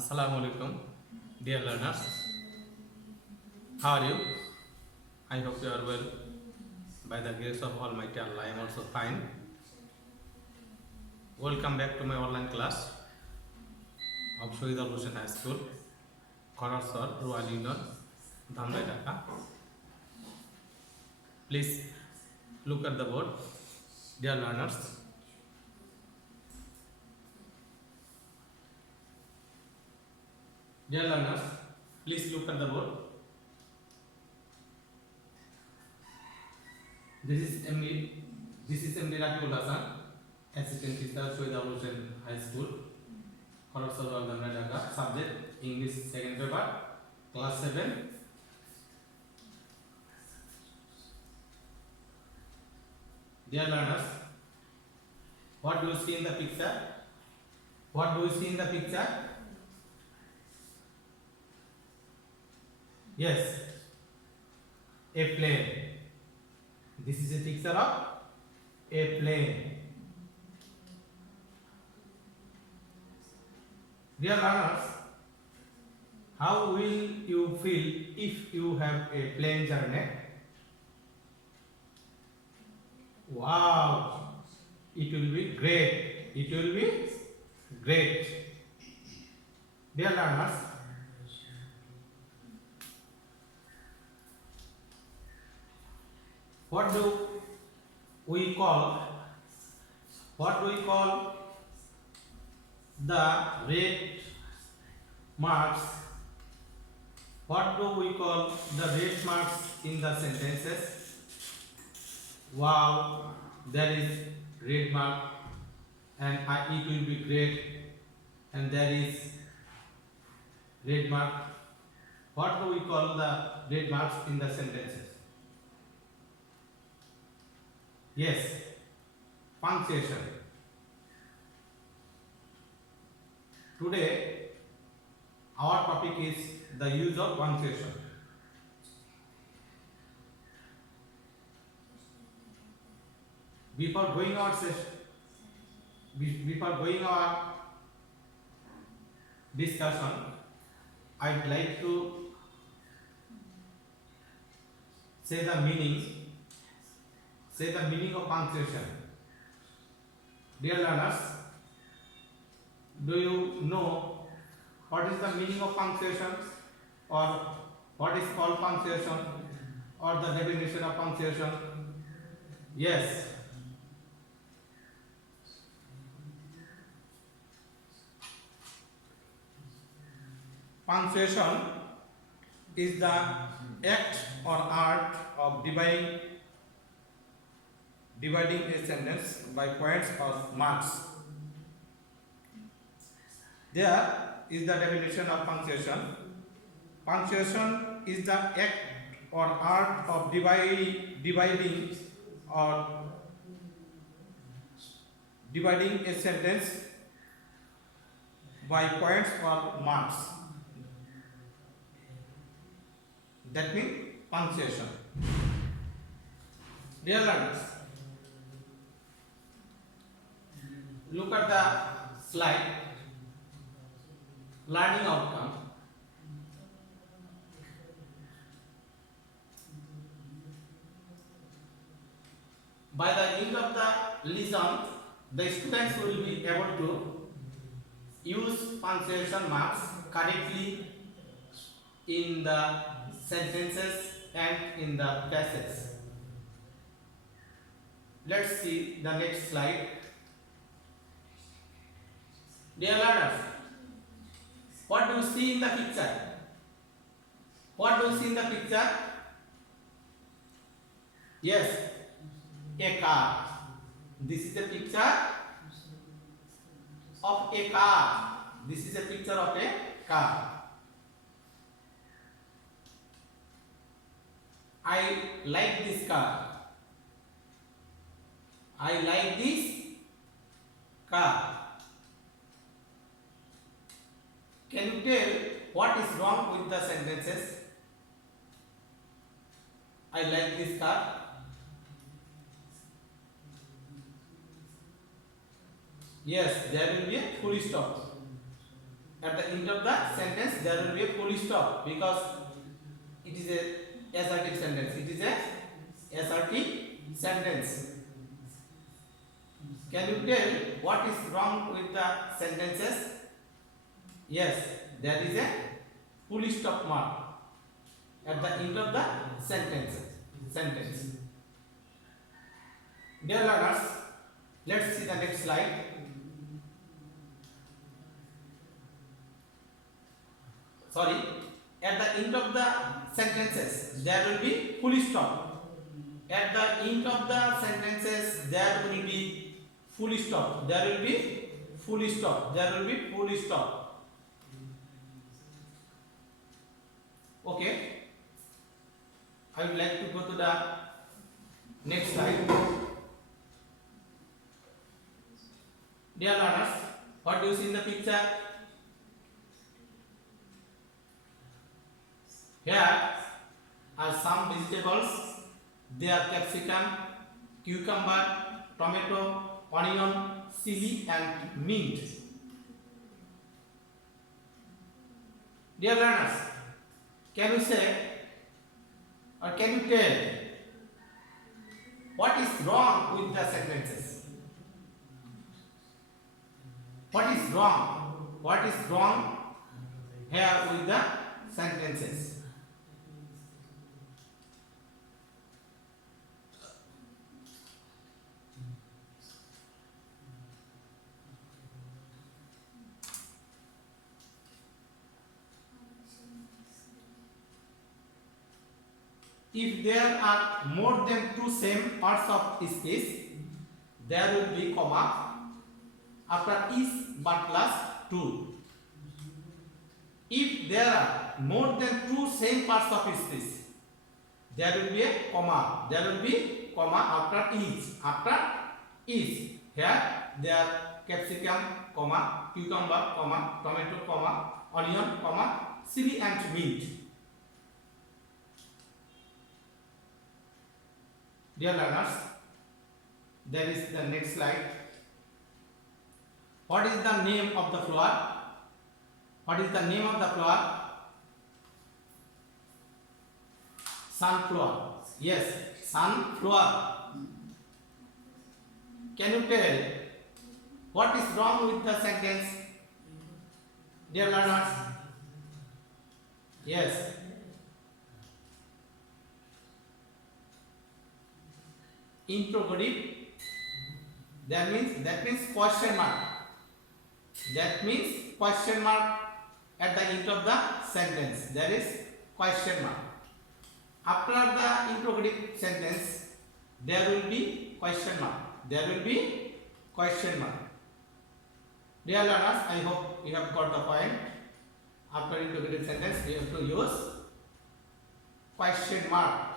Assalamu alaikum, dear learners. How are you? I hope you are well. By the grace of Almighty Allah, I am also fine. Welcome back to my online class of Shahid Al Hussain High School, Khorasar, Rural Union, Dhamrai, Dhaka. Please look at the board, dear learners. Dear learners, please look at the board. This is MD Rakibul Hasan, Assistant Teacher, Shahid Al Hussain High School, Khorasar, Rural Dhamrai, Dhaka. Subject English, second paper, class 7. Dear learners, what do you see in the picture? What do you see in the picture? Yes, a plane. This is a picture of a plane. Dear learners, how will you feel if you have a plane journey? Wow, it will be great. It will be great. Dear learners, what do we call the red marks? What do we call the red marks in the sentences? Wow, there is red mark, and it will be great, and there is red mark. What do we call the red marks in the sentences? Yes, punctuation. Today, our topic is the use of punctuation. Before going our discussion, I'd like to say the meaning of punctuation. Dear learners, do you know what is the meaning of punctuation, or what is called punctuation, or the definition of punctuation? Yes. Punctuation is the act or art of dividing a sentence by points or marks. There is the definition of punctuation. Punctuation is the act or art of dividing a sentence by points or marks. That means punctuation. Dear learners, look at the slide. Learning outcome. By the end of the lesson, the students will be able to use punctuation marks correctly in the sentences and in the passages. Let's see the next slide. Dear learners, what do you see in the picture? What do you see in the picture? Yes, a car. This is a picture of a car. This is a picture of a car. I like this car. I like this car. Can you tell what is wrong with the sentences? I like this car. Yes, there will be a full stop. At the end of the sentence there will be a full stop because it is a assertive sentence. It is a assertive sentence. Can you tell what is wrong with the sentences? Yes, there is a full stop mark at the end of the sentence. Dear learners, let's see the next slide. Sorry, at the end of the sentences there will be full stop. At the end of the sentences there will be full stop. There will be full stop. There will be full stop. Okay. I would like to go to the next slide. Dear learners, what do you see in the picture? Here are some vegetables. They are capsicum, cucumber, tomato, onion, chili and mint. Dear learners, can you say or can you tell what is wrong with the sentences? What is wrong? What is wrong here with the sentences? If there are more than two same parts of speech, there will be comma after each but plus 2. If there are more than two same parts of speech, there will be a comma. There will be comma after each. After each. Here there are capsicum, comma, cucumber, comma, tomato, comma, onion, comma, chili and mint. Dear learners, there is the next slide. What is the name of the flower? What is the name of the flower? Sunflower. Yes, sunflower. Can you tell what is wrong with the sentence? Dear learners? Yes. Interrogative. That means question mark. That means question mark at the end of the sentence. There is question mark. After the interrogative sentence, there will be question mark. There will be question mark. Dear learners, I hope you have got the point. After interrogative sentence, we have to use question mark.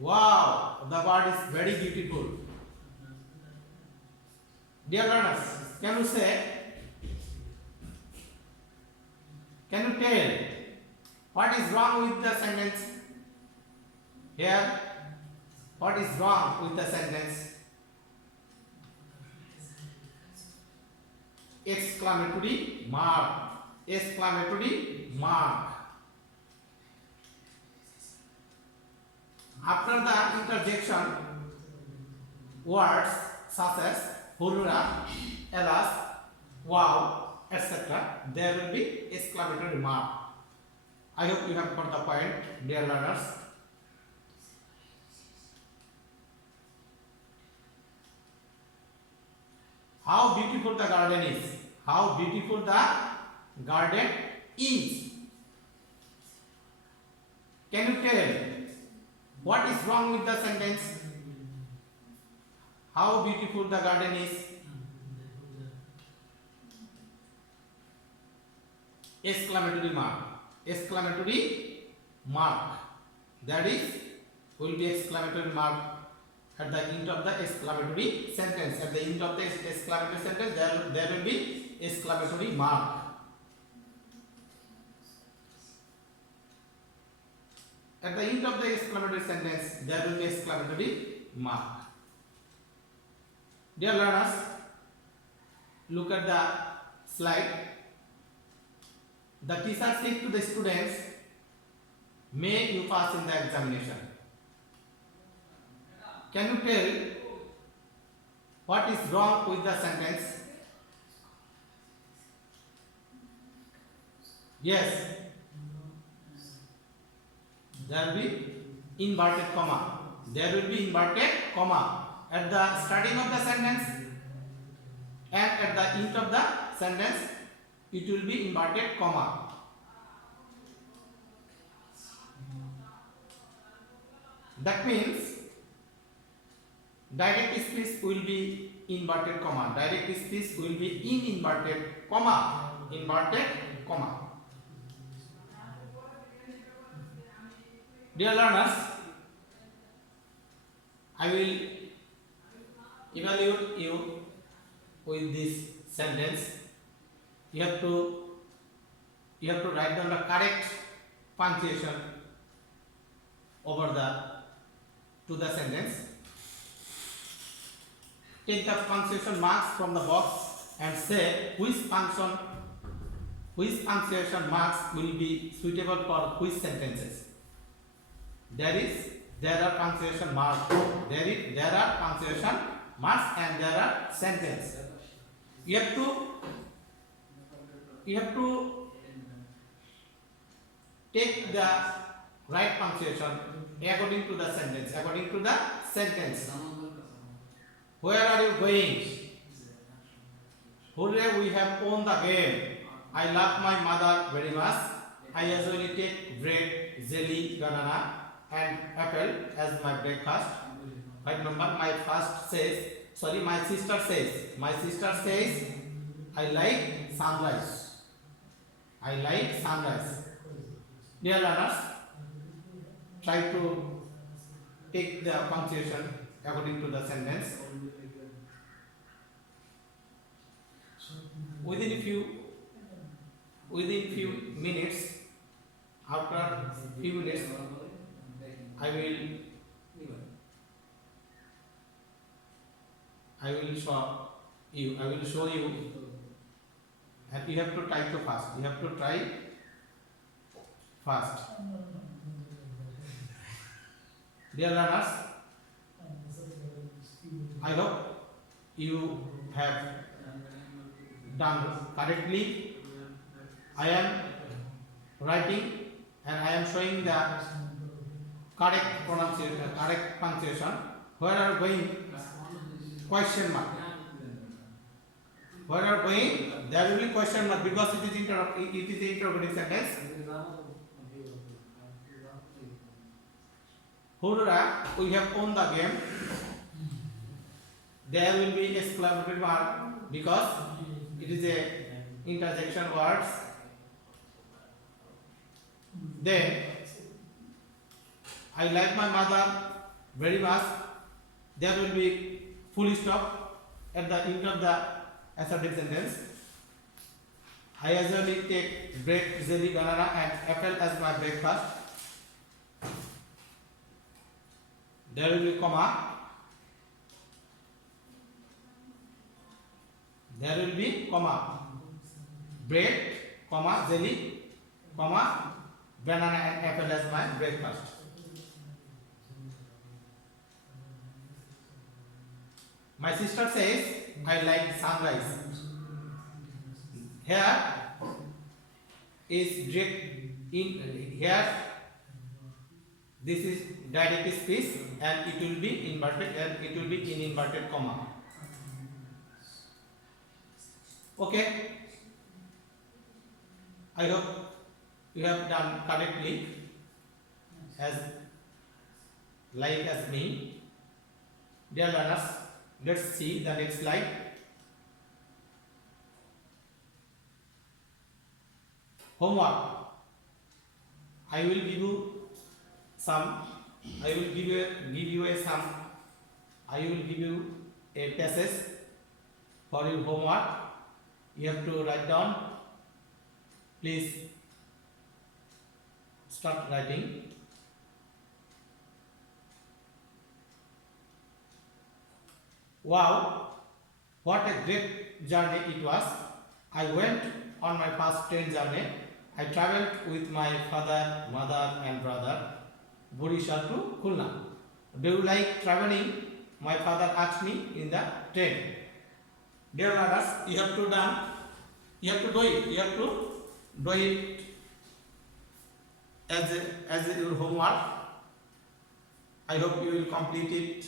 Wow, the word is very beautiful. Dear learners, can you say? Can you tell what is wrong with the sentence? Here, what is wrong with the sentence? Exclamatory mark. Exclamatory mark. After the interjection, words such as hurrah, alas, wow, etc., there will be exclamatory mark. I hope you have got the point, dear learners. How beautiful the garden is. How beautiful the garden is. Can you tell what is wrong with the sentence? How beautiful the garden is. Exclamatory mark. Exclamatory mark. That is, will be exclamatory mark at the end of the exclamatory sentence. At the end of the exclamatory sentence, there will be exclamatory mark. At the end of the exclamatory sentence, there will be exclamatory mark. Dear learners, look at the slide. The teacher said to the students, may you pass in the examination. Can you tell what is wrong with the sentence? Yes, there will be inverted comma. There will be inverted comma at the starting of the sentence and at the end of the sentence. It will be inverted comma. That means direct speech will be inverted comma. Direct speech will be in inverted comma. Inverted comma. Dear learners, I will evaluate you with this sentence. You have to write down the correct punctuation over to the sentence. Take the punctuation marks from the box and say which punctuation marks will be suitable for which sentences. There are punctuation marks. There are punctuation marks and there are sentences. You have to take the right punctuation according to the sentence. Where are you going? Hooray, we have won the game. I love my mother very much. I usually take bread, jelly, banana and apple as my breakfast. Right number, my sister says, I like sunrise. Dear learners, try to take the punctuation according to the sentence. Within few minutes, after few minutes, I will show you, and you have to try to fast. Dear learners, I hope you have done correctly. I am writing and I am showing the correct pronunciation, correct punctuation. Where are going? Question mark. Where are going? There will be question mark because it is interrogative sentence. Hurrah, we have won the game. There will be exclamatory mark because it is a interjection words. Then I like my mother very much. There will be full stop at the end of the assertive sentence. I usually take bread, jelly, banana and apple as my breakfast. There will be comma. Bread, comma, jelly, comma, banana and apple as my breakfast. My sister says I like sunrise. Here is this is direct speech and it will be inverted and it will be in inverted comma. Okay. I hope you have done correctly as me. Dear learners, let's see the next slide. Homework. I will give you a passage for your homework. You have to write down. Please start writing. Wow, what a great journey it was. I went on my first train journey. I traveled with my father, mother and brother, Borishal to Khulna. Do you like traveling? My father asked me in the train. Dear learners, you have to do it as your homework. I hope you will complete it.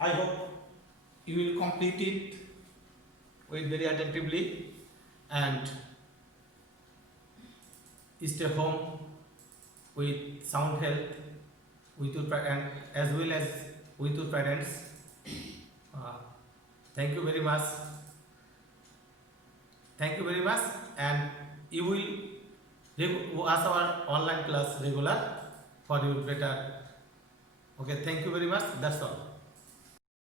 I hope you will complete it with very attentively and stay home with sound health with your and as well as with your parents. Thank you very much. Thank you very much, and you will watch our online class regular for your better. Okay, thank you very much. That's all.